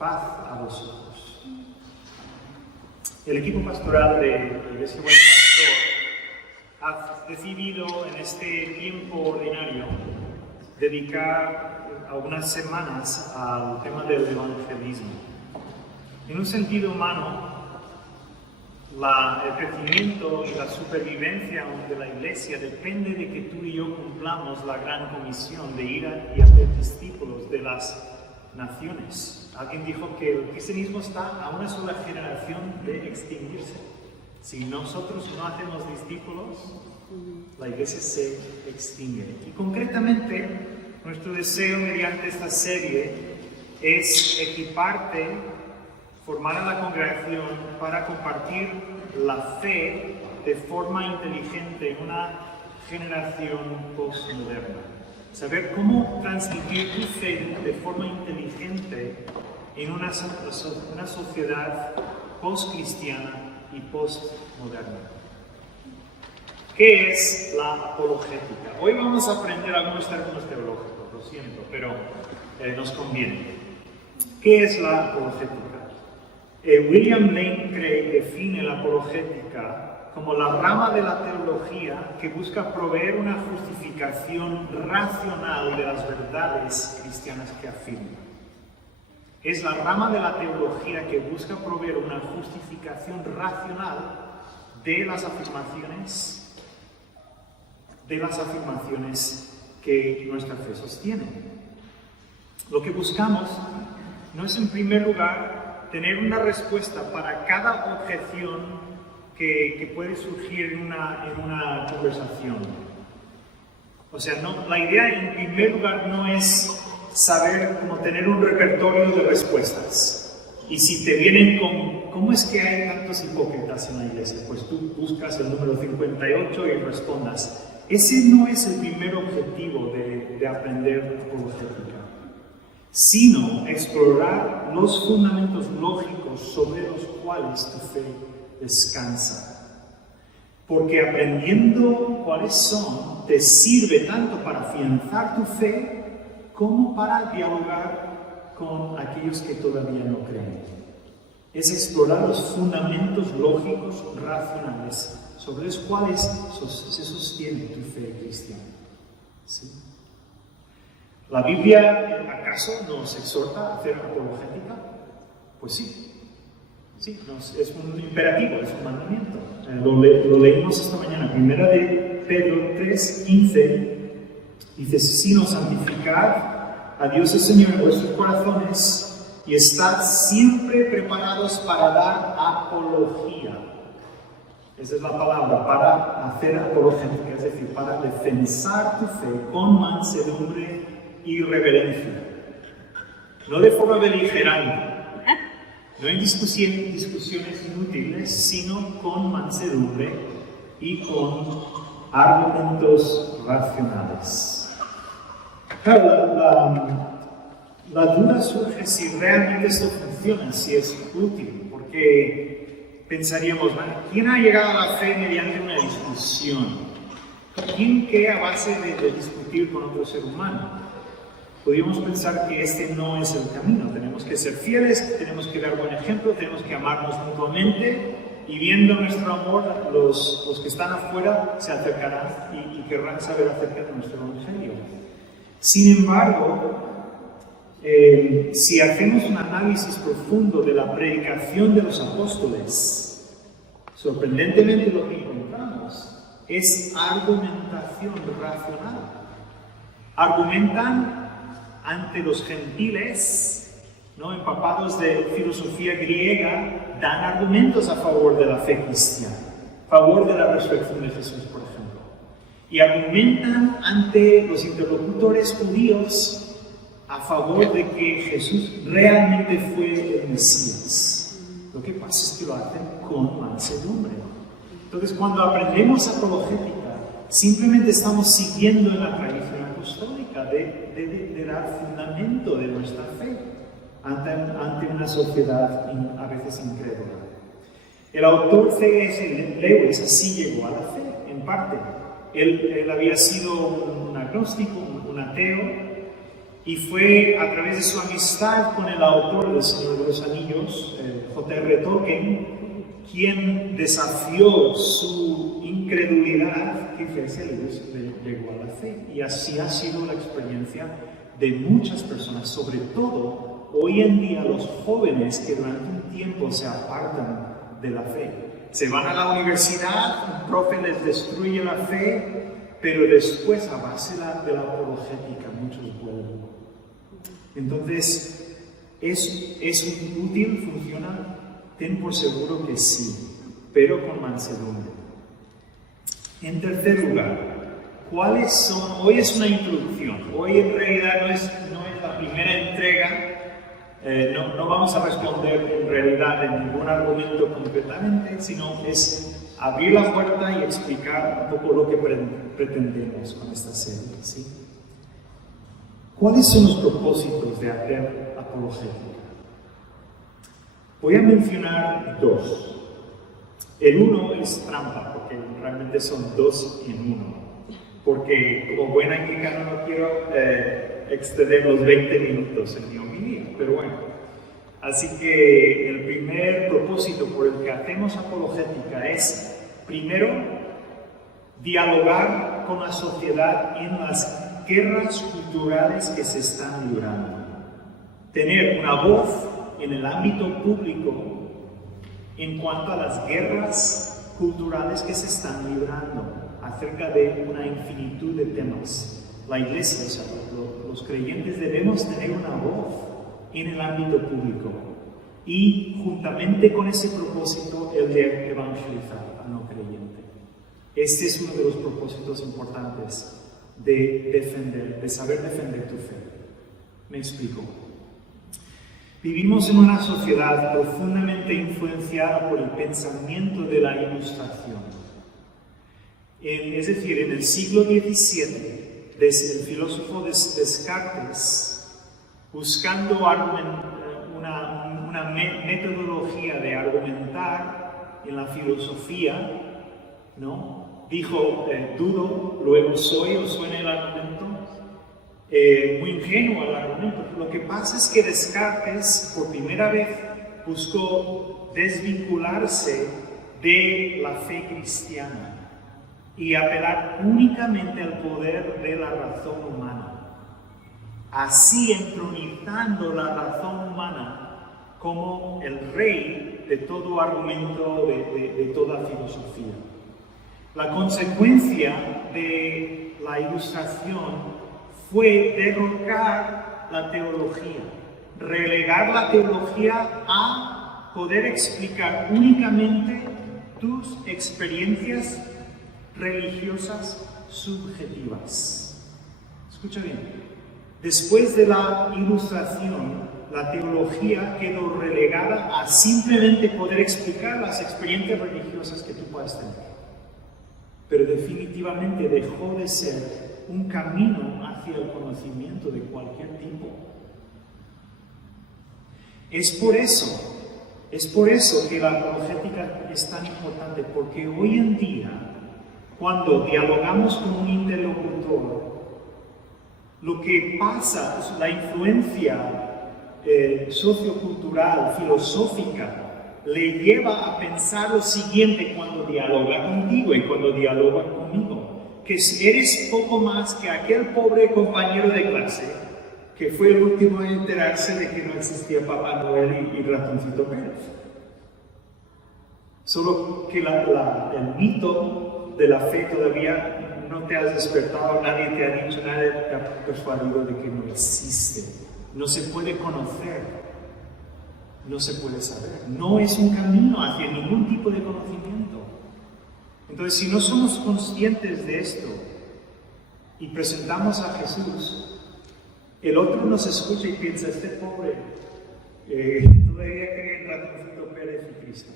paz a vosotros. El equipo pastoral de Iglesia Buen Pastor ha decidido en este tiempo ordinario dedicar algunas semanas al tema del evangelismo. En un sentido humano, el crecimiento y la supervivencia de la Iglesia depende de que tú y yo cumplamos la gran comisión de ir y hacer discípulos de las naciones. Alguien dijo que el cristianismo está a una sola generación de extinguirse. Si nosotros no hacemos discípulos, la Iglesia se extingue. Y concretamente, nuestro deseo mediante esta serie es equiparte, formar a la congregación para compartir la fe de forma inteligente en una generación postmoderna. Saber cómo transmitir tu fe de forma inteligente en una sociedad postcristiana y postmoderna. ¿Qué es la apologética? Hoy vamos a aprender algunos términos teológicos, lo siento, pero nos conviene. ¿Qué es la apologética? William Lane Craig define la apologética como la rama de la teología que busca proveer una justificación racional de las verdades cristianas que afirma. Es la rama de la teología que busca proveer una justificación racional de las afirmaciones que nuestra fe sostiene. Lo que buscamos no es en primer lugar tener una respuesta para cada objeción que puede surgir en una conversación. O sea, la idea en primer lugar no es saber cómo tener un repertorio de respuestas. Y si te vienen con ¿cómo es que hay tantos hipócritas en la iglesia? Pues tú buscas el número 58 y respondas. Ese no es el primer objetivo de aprender apologética, sino explorar los fundamentos lógicos sobre los cuales tu fe descansa. Porque aprendiendo cuáles son, te sirve tanto para afianzar tu fe como para dialogar con aquellos que todavía no creen. Es explorar los fundamentos lógicos racionales sobre los cuales se sostiene tu fe cristiana. ¿Sí? ¿La Biblia, acaso, nos exhorta a hacer apologética? Pues sí. Sí, es un imperativo, es un mandamiento. Lo leímos esta mañana. Primera de Pedro 3:15 dice: sino santificad a Dios el Señor en vuestros corazones y estad siempre preparados para dar apología. Esa es la palabra, para hacer apologética, es decir, para defensar tu fe con mansedumbre y reverencia. No de forma beligerante, no en discusiones inútiles, sino con mansedumbre y con argumentos racionales. Claro, la duda surge si realmente esto funciona, si es útil, porque pensaríamos, ¿quién ha llegado a la fe mediante una discusión? ¿Quién cree a base de discutir con otro ser humano? Podríamos pensar que este no es el camino. Tenemos que ser fieles, tenemos que dar buen ejemplo, tenemos que amarnos mutuamente y viendo nuestro amor, los que están afuera se acercarán y querrán saber acerca de nuestro evangelio. Sin embargo, si hacemos un análisis profundo de la predicación de los apóstoles, sorprendentemente lo que encontramos es argumentación racional. Argumentan ante los gentiles, ¿no? Empapados de filosofía griega, dan argumentos a favor de la fe cristiana, a favor de la resurrección de Jesús, por ejemplo. Y argumentan ante los interlocutores judíos a favor de que Jesús realmente fue el Mesías. Lo que pasa es que lo hacen con mansedumbre. Entonces, cuando aprendemos apologética, simplemente estamos siguiendo en la tradición apostólica de dar fundamento de nuestra fe ante una sociedad a veces incrédula. El autor C.S. Lewis así llegó a la fe, en parte. Él había sido un agnóstico, un ateo, Y fue a través de su amistad con el autor del Señor de los Anillos, J.R. Tolkien, quien desafió su incredulidad que C.S. Lewis le llegó a la fe. Y así ha sido la experiencia de muchas personas, sobre todo hoy en día los jóvenes que durante un tiempo se apartan de la fe. Se van a la universidad, un profe les destruye la fe, pero después a base de la apologética muchos vuelven. Entonces, ¿es útil? ¿Funciona? Ten por seguro que sí, pero con mansedumbre. En tercer lugar, ¿cuáles son? Hoy es una introducción. Hoy en realidad no es la primera entrega. No vamos a responder en realidad en ningún argumento concretamente, sino es abrir la puerta y explicar un poco lo que pretendemos con esta serie, ¿sí? ¿Cuáles son los propósitos de hacer apologética? Voy a mencionar dos. El uno es trampa, porque realmente son dos en uno. Porque como buen anglicano no quiero exceder los 20 minutos en mi homilía, pero bueno. Así que el primer propósito por el que hacemos apologética es, primero, dialogar con la sociedad en las guerras culturales que se están librando. Tener una voz en el ámbito público en cuanto a las guerras culturales que se están librando acerca de una infinitud de temas. La Iglesia, o sea, los creyentes debemos tener una voz en el ámbito público y juntamente con ese propósito el de evangelizar al no creyente. Este es uno de los propósitos importantes de saber defender tu fe. Me explico. Vivimos en una sociedad profundamente influenciada por el pensamiento de la Ilustración. Es decir, en el siglo XVII, el filósofo Descartes, buscando una metodología de argumentar en la filosofía, ¿no? Dijo, dudo, luego soy, o suena el argumento. Muy ingenuo el argumento. Lo que pasa es que Descartes por primera vez buscó desvincularse de la fe cristiana y apelar únicamente al poder de la razón humana, así entronizando la razón humana como el rey de todo argumento, de toda filosofía. La consecuencia de la Ilustración fue derrocar la teología, relegar la teología a poder explicar únicamente tus experiencias religiosas subjetivas. Escucha bien, después de la Ilustración, la teología quedó relegada a simplemente poder explicar las experiencias religiosas que tú puedas tener. Pero definitivamente dejó de ser un camino hacia el conocimiento de cualquier tipo. Es por eso que la apologética es tan importante, porque hoy en día, cuando dialogamos con un interlocutor, lo que pasa es la influencia sociocultural, filosófica, le lleva a pensar lo siguiente cuando dialoga contigo y cuando dialoga conmigo, que eres poco más que aquel pobre compañero de clase que fue el último en enterarse de que no existía Papá Noel y Ratoncito Pérez. Solo que el mito de la fe todavía no te has despertado, nadie te ha dicho, nadie te ha persuadido de que no existe. No se puede conocer, no se puede saber. No es un camino hacia ningún tipo de conocimiento. Entonces, si no somos conscientes de esto y presentamos a Jesús, el otro nos escucha y piensa, este pobre todavía cree en Ratoncito Pérez y Cristo.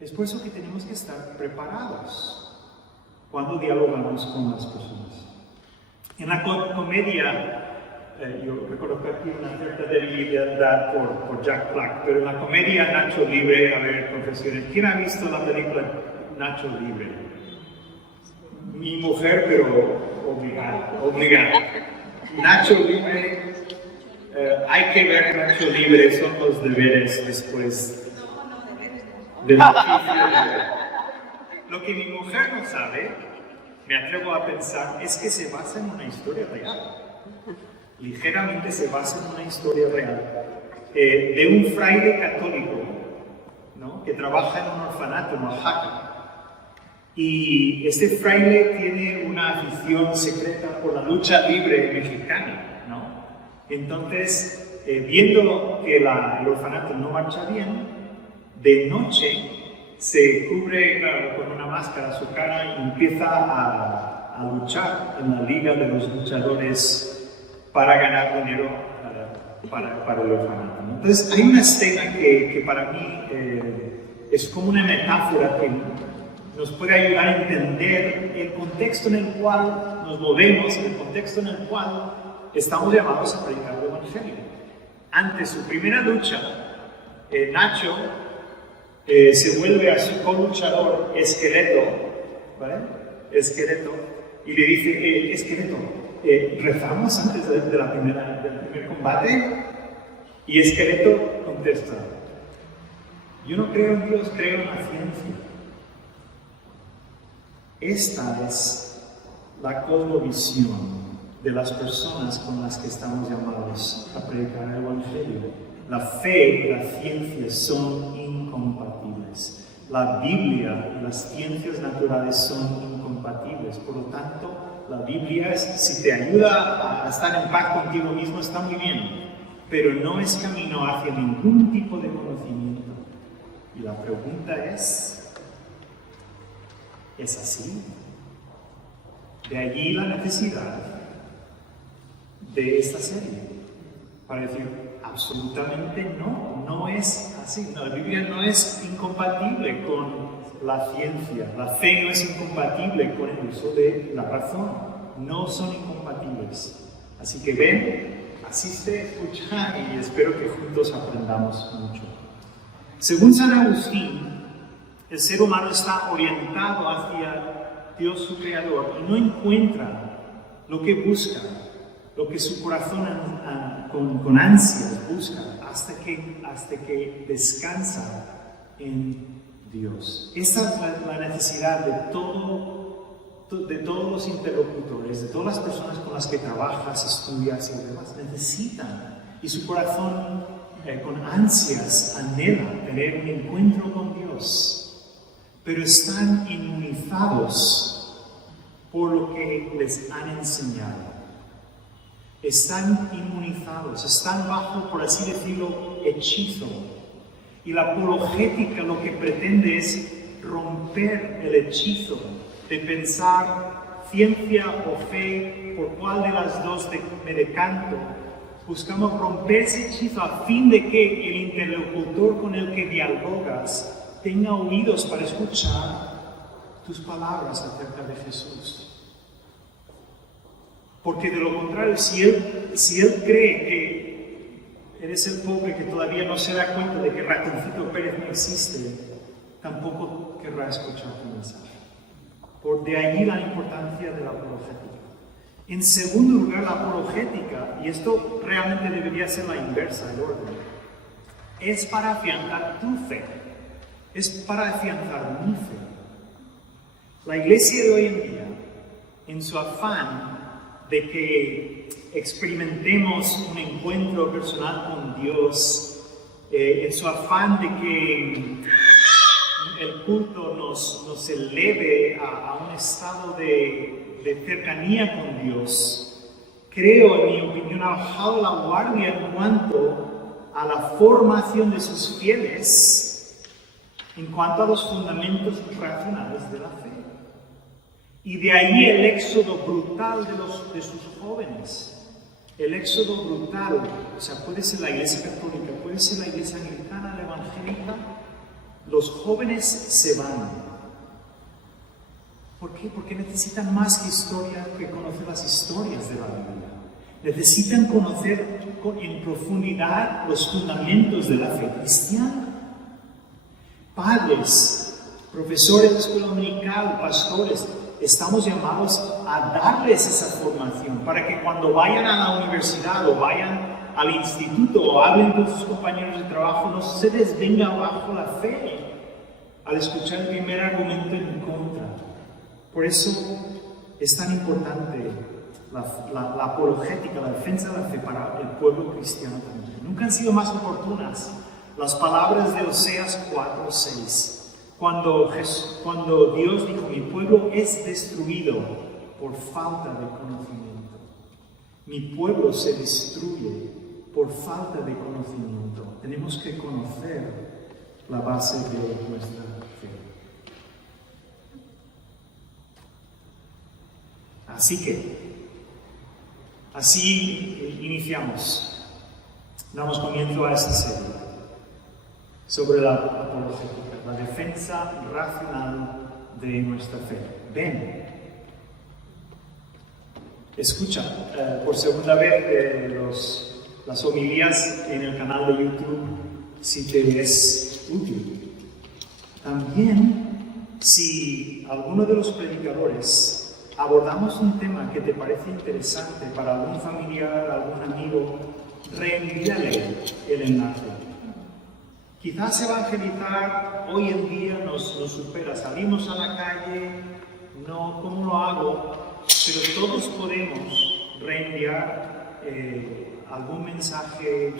Es por eso que tenemos que estar preparados cuando dialogamos con las personas. En la comedia, yo recuerdo que aquí una cierta debilidad por Jack Black, pero en la comedia Nacho Libre, a ver, confesiones, ¿quién ha visto la película Nacho Libre? Mi mujer, pero obligada. Nacho Libre, hay que ver Nacho Libre, son los deberes después del oficio. Lo que mi mujer no sabe, me atrevo a pensar, es que se basa en una historia real. Ligeramente se basa en una historia real de un fraile católico, ¿no?, que trabaja en un orfanato en Oaxaca. Y este fraile tiene una afición secreta por la lucha libre mexicana, ¿no? Entonces, viendo que el orfanato no marcha bien, de noche se cubre, claro, con una máscara su cara y empieza a luchar en la liga de los luchadores para ganar dinero para el orfanato, ¿no? Entonces, hay una escena que para mí es como una metáfora que nos puede ayudar a entender el contexto en el cual nos movemos, el contexto en el cual estamos llamados a predicar el Evangelio. Ante su primera lucha, Nacho se vuelve a su co-luchador Esqueleto, ¿vale? Esqueleto, y le dice, Esqueleto, ¿rezamos antes del primer combate? Y Esqueleto contesta, yo no creo en Dios, creo en la ciencia. Esta es la cosmovisión de las personas con las que estamos llamados a predicar el Evangelio. La fe y la ciencia son incompatibles. La Biblia y las ciencias naturales son incompatibles. Por lo tanto, la Biblia, si te ayuda a estar en paz contigo mismo, está muy bien, pero no es camino hacia ningún tipo de conocimiento. Y la pregunta ¿es así? De allí la necesidad de esta serie, para decir, absolutamente no es así. No, la Biblia no es incompatible con la ciencia, la fe no es incompatible con el uso de la razón, no son incompatibles. Así que ven, asiste, escucha y espero que juntos aprendamos mucho. Según San Agustín, el ser humano está orientado hacia Dios su Creador y no encuentra lo que busca, lo que su corazón con ansias busca, hasta que descansa en Dios. Esta es la necesidad de todos los interlocutores, de todas las personas con las que trabajas, estudias y demás. Necesitan, y su corazón con ansias anhela tener un encuentro con Dios. Pero están inmunizados por lo que les han enseñado. Están inmunizados, están bajo, por así decirlo, hechizo. Y la apologética lo que pretende es romper el hechizo de pensar ciencia o fe, por cuál de las dos me decanto. Buscamos romper ese hechizo a fin de que el interlocutor con el que dialogas tenga oídos para escuchar tus palabras acerca de Jesús. Porque de lo contrario, si él cree que eres el pobre que todavía no se da cuenta de que Ratoncito Pérez no existe, tampoco querrá escuchar tu mensaje. Por de allí la importancia de la apologética. En segundo lugar, la apologética, y esto realmente debería ser la inversa, el orden, es para afianzar tu fe. Es para afianzar mi fe. La iglesia de hoy en día, en su afán de que experimentemos un encuentro personal con Dios, en su afán de que el culto nos eleve a un estado de cercanía con Dios, creo, en mi opinión, ha bajado la guardia en cuanto a la formación de sus fieles, en cuanto a los fundamentos racionales de la fe. Y de ahí el éxodo brutal de sus jóvenes. El éxodo brutal, o sea, puede ser la iglesia católica, puede ser la iglesia anglicana, la evangélica, los jóvenes se van. ¿Por qué? Porque necesitan más historia que conocer las historias de la Biblia. Necesitan conocer en profundidad los fundamentos de la fe cristiana. Padres, profesores de escuela dominical, pastores, estamos llamados a darles esa formación para que cuando vayan a la universidad o vayan al instituto o hablen con sus compañeros de trabajo, no se les venga abajo la fe al escuchar el primer argumento en contra. Por eso es tan importante la apologética, la defensa de la fe para el pueblo cristiano también. Nunca han sido más oportunas las palabras de Oseas 4:6. Cuando Dios dijo, mi pueblo es destruido por falta de conocimiento. Mi pueblo se destruye por falta de conocimiento. Tenemos que conocer la base de nuestra fe. Así iniciamos, damos comienzo a esta serie sobre la apologética, la defensa racional de nuestra fe. Ven, escucha por segunda vez las homilías en el canal de YouTube si te es útil. También, si alguno de los predicadores abordamos un tema que te parece interesante para algún familiar, algún amigo, reenvíale el enlace. Quizás evangelizar hoy en día nos supera. Salimos a la calle, no, ¿cómo lo hago? Pero todos podemos reenviar algún mensaje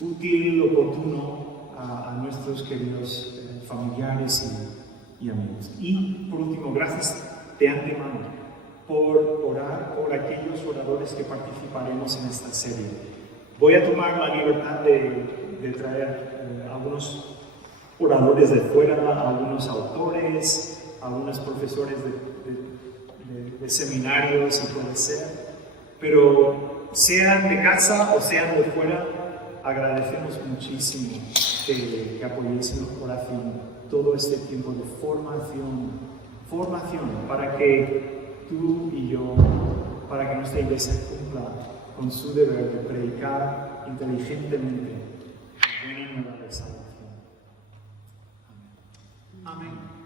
útil, oportuno a nuestros queridos familiares y amigos. Y por último, gracias de antemano por orar por aquellos oradores que participaremos en esta serie. Voy a tomar la libertad de traer algunos oradores de fuera, algunos autores, algunos profesores de seminarios, si puede ser, pero sean de casa o sean de fuera, agradecemos muchísimo que apoyéis en oración todo este tiempo de formación para que tú y yo, para que nuestra iglesia cumpla con su deber de predicar inteligentemente la buena nueva de salvación. Amén. Amén.